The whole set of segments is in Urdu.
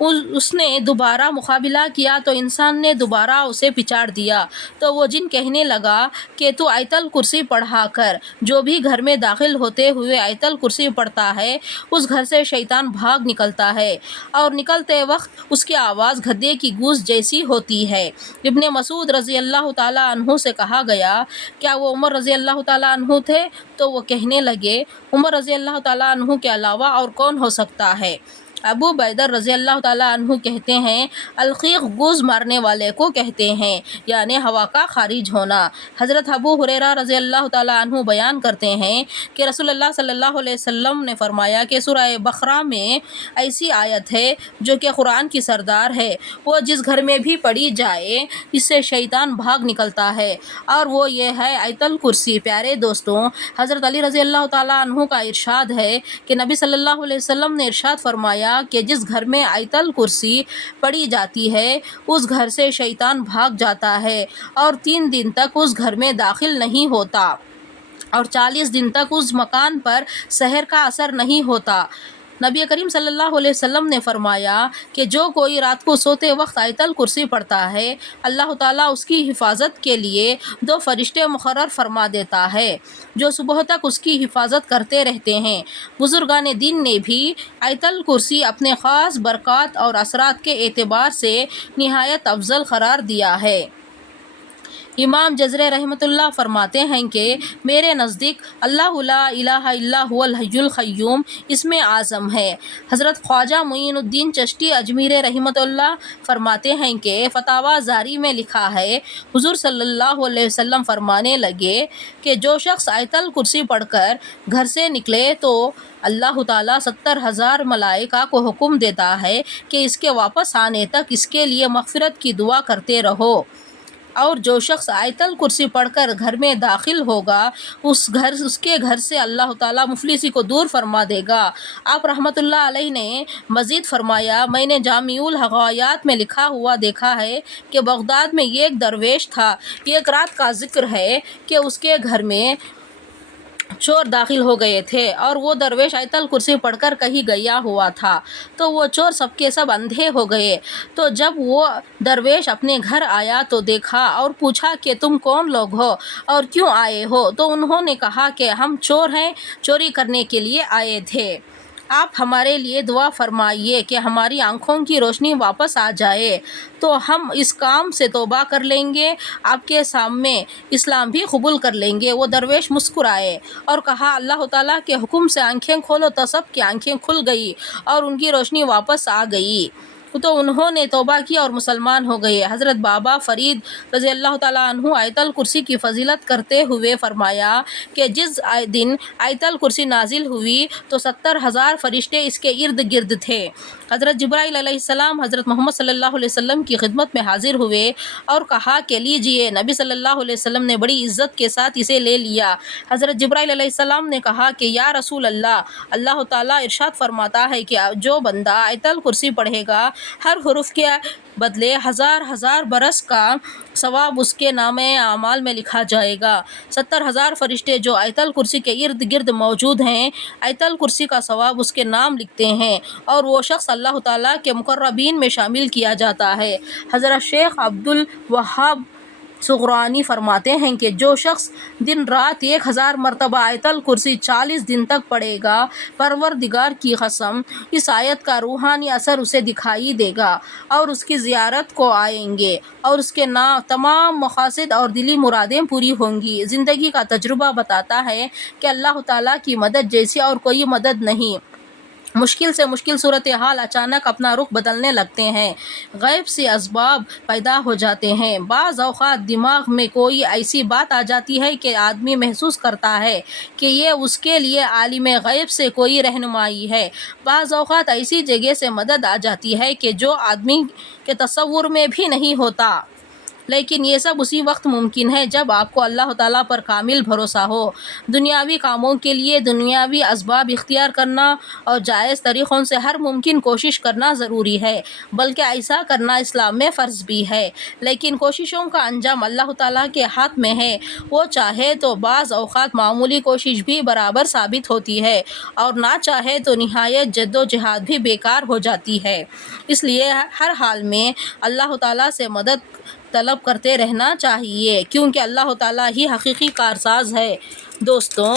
اس نے دوبارہ مقابلہ کیا تو انسان نے دوبارہ اسے پچاڑ دیا۔ تو وہ جن کہنے لگا کہ تو آیت الکرسی پڑھا کر۔ جو بھی گھر میں داخل ہوتے ہوئے آیت الکرسی پڑھتا ہے اس گھر سے شیطان بھاگ نکلتا ہے، اور نکلتے وقت اس کی آواز گدھے کی گونج جیسی ہوتی ہے۔ ابن مسعود رضی اللہ تعالیٰ عنہ سے کہا گیا کیا وہ عمر رضی اللہ تعالیٰ عنہ تھے؟ تو وہ کہنے لگے عمر رضی اللہ تعالیٰ عنہ کے علاوہ اور کون ہو سکتا ہے؟ ابو بیدر رضی اللہ تعالیٰ عنہ کہتے ہیں القیق گوز مارنے والے کو کہتے ہیں، یعنی ہوا کا خارج ہونا۔ حضرت ابو ہریرہ رضی اللہ تعالیٰ عنہ بیان کرتے ہیں کہ رسول اللہ صلی اللہ علیہ وسلم نے فرمایا کہ سورہ بقرہ میں ایسی آیت ہے جو کہ قرآن کی سردار ہے، وہ جس گھر میں بھی پڑھی جائے اس سے شیطان بھاگ نکلتا ہے، اور وہ یہ ہے آیت الکرسی۔ پیارے دوستوں، حضرت علی رضی اللہ تعالیٰ عنہ کا ارشاد ہے کہ نبی صلی اللہ علیہ وسلم نے ارشاد فرمایا کہ جس گھر میں آیت الکرسی پڑھی جاتی ہے اس گھر سے شیطان بھاگ جاتا ہے اور 3 دن تک اس گھر میں داخل نہیں ہوتا، اور 40 دن تک اس مکان پر سحر کا اثر نہیں ہوتا۔ نبی کریم صلی اللہ علیہ وسلم نے فرمایا کہ جو کوئی رات کو سوتے وقت آیت الکرسی پڑھتا ہے اللہ تعالیٰ اس کی حفاظت کے لیے 2 فرشتے مقرر فرما دیتا ہے جو صبح تک اس کی حفاظت کرتے رہتے ہیں۔ بزرگان دین نے بھی آیت الکرسی اپنے خاص برکات اور اثرات کے اعتبار سے نہایت افضل قرار دیا ہے۔ امام جزری رحمۃ اللہ فرماتے ہیں کہ میرے نزدیک اللہ لا الہ الا هو الحی القیوم اسم اعظم ہے۔ حضرت خواجہ معین الدین چشتی اجمیری رحمۃ اللہ فرماتے ہیں کہ فتاویٰ زاری میں لکھا ہے حضور صلی اللہ علیہ وسلم فرمانے لگے کہ جو شخص آیت الکرسی پڑھ کر گھر سے نکلے تو اللہ تعالیٰ 70,000 ملائکہ کو حکم دیتا ہے کہ اس کے واپس آنے تک اس کے لیے مغفرت کی دعا کرتے رہو، اور جو شخص آیت الکرسی پڑھ کر گھر میں داخل ہوگا اس کے گھر سے اللہ تعالیٰ مفلسی کو دور فرما دے گا۔ آپ رحمۃ اللہ علیہ نے مزید فرمایا میں نے جامع الغایات میں لکھا ہوا دیکھا ہے کہ بغداد میں ایک درویش تھا، ایک رات کا ذکر ہے کہ اس کے گھر میں چور داخل ہو گئے تھے اور وہ درویش آیت الکرسی پڑھ کر کہیں گیا ہوا تھا، تو وہ چور سب کے سب اندھے ہو گئے۔ تو جب وہ درویش اپنے گھر آیا تو دیکھا اور پوچھا کہ تم کون لوگ ہو اور کیوں آئے ہو؟ تو انہوں نے کہا کہ ہم چور ہیں، چوری کرنے کے لیے آئے تھے، آپ ہمارے لیے دعا فرمائیے کہ ہماری آنکھوں کی روشنی واپس آ جائے تو ہم اس کام سے توبہ کر لیں گے، آپ کے سامنے اسلام بھی قبول کر لیں گے۔ وہ درویش مسکرائے اور کہا اللہ تعالیٰ کے حکم سے آنکھیں کھولو، تو سب کی آنکھیں کھل گئی اور ان کی روشنی واپس آ گئی، تو انہوں نے توبہ کی اور مسلمان ہو گئے۔ حضرت بابا فرید رضی اللہ تعالیٰ عنہ آیت الکرسی کی فضیلت کرتے ہوئے فرمایا کہ جس دن آیت الکرسی نازل ہوئی تو 70,000 فرشتے اس کے ارد گرد تھے۔ حضرت جبرائیل علیہ السلام حضرت محمد صلی اللہ علیہ وسلم کی خدمت میں حاضر ہوئے اور کہا کہ لیجئے۔ نبی صلی اللہ علیہ وسلم نے بڑی عزت کے ساتھ اسے لے لیا۔ حضرت جبرائیل علیہ السلام نے کہا کہ یا رسول اللہ تعالیٰ ارشاد فرماتا ہے کہ جو بندہ آیت الکرسی پڑھے گا ہر حرف کے بدلے 1000 برس کا ثواب اس کے نامہ اعمال میں لکھا جائے گا۔ 70,000 فرشتے جو آیت الکرسی کے ارد گرد موجود ہیں آیت الکرسی کا ثواب اس کے نام لکھتے ہیں اور وہ شخص اللہ تعالیٰ کے مقربین میں شامل کیا جاتا ہے۔ حضرت شیخ عبد الوہاب سغرانی فرماتے ہیں کہ جو شخص دن رات 1000 مرتبہ آیت الکرسی 40 دن تک پڑھے گا، پروردگار کی قسم اس آیت کا روحانی اثر اسے دکھائی دے گا اور اس کی زیارت کو آئیں گے اور اس کے تمام مقاصد اور دلی مرادیں پوری ہوں گی۔ زندگی کا تجربہ بتاتا ہے کہ اللہ تعالیٰ کی مدد جیسی اور کوئی مدد نہیں۔ مشکل سے مشکل صورتحال اچانک اپنا رخ بدلنے لگتے ہیں، غیب سے اسباب پیدا ہو جاتے ہیں۔ بعض اوقات دماغ میں کوئی ایسی بات آ جاتی ہے کہ آدمی محسوس کرتا ہے کہ یہ اس کے لیے عالم غیب سے کوئی رہنمائی ہے۔ بعض اوقات ایسی جگہ سے مدد آ جاتی ہے کہ جو آدمی کے تصور میں بھی نہیں ہوتا۔ لیکن یہ سب اسی وقت ممکن ہے جب آپ کو اللہ تعالیٰ پر کامل بھروسہ ہو۔ دنیاوی کاموں کے لیے دنیاوی اسباب اختیار کرنا اور جائز طریقوں سے ہر ممکن کوشش کرنا ضروری ہے، بلکہ ایسا کرنا اسلام میں فرض بھی ہے۔ لیکن کوششوں کا انجام اللہ تعالیٰ کے ہاتھ میں ہے، وہ چاہے تو بعض اوقات معمولی کوشش بھی برابر ثابت ہوتی ہے اور نہ چاہے تو نہایت جد و جہاد بھی بیکار ہو جاتی ہے۔ اس لیے ہر حال میں اللہ تعالیٰ سے مدد طلب کرتے رہنا چاہیے، کیونکہ اللہ تعالیٰ ہی حقیقی کارساز ہے۔ دوستوں،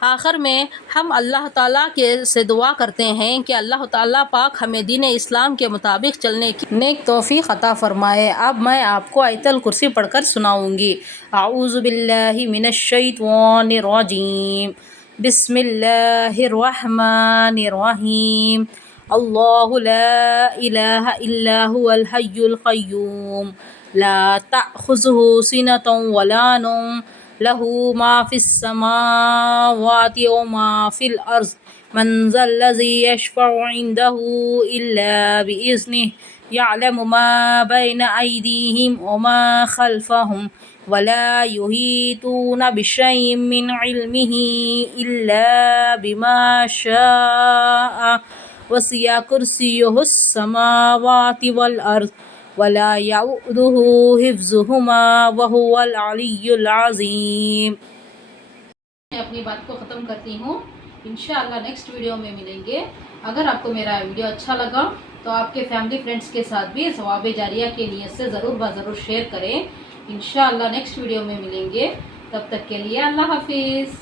آخر میں ہم اللہ تعالیٰ سے دعا کرتے ہیں کہ اللہ تعالیٰ پاک ہمیں دین اسلام کے مطابق چلنے کی نیک توفیق عطا فرمائے۔ اب میں آپ کو آیت الکرسی پڑھ کر سناؤں گی۔ اعوذ باللہ من الشیطان الرجیم، بسم اللہ الرحمن الرحیم۔ اللہ لا الہ الا هو الحی القیوم، لا تأخذہ سنۃ ولا نوم، لہ ما فی السماوات وما فی الارض، من ذا الذی یشفع عندہ الا بإذنہ، یعلم ما بین ایدیہم وما خلفہم، ولا یحیطون بشیء من علمہ الا بما شاء، وسع کرسیہ السماوات والارض، ولا یؤودہ حفظہما وہو العلی العظیم۔ میں اپنی بات کو ختم کرتی ہوں، انشاءاللہ نیکسٹ ویڈیو میں ملیں گے۔ اگر آپ کو میرا ویڈیو اچھا لگا تو آپ کے فیملی فرینڈس کے ساتھ بھی ثواب جاریہ کے نیت سے ضرور شیئر کریں۔ انشاءاللہ نیکسٹ ویڈیو میں ملیں گے، تب تک کے لیے اللہ حافظ۔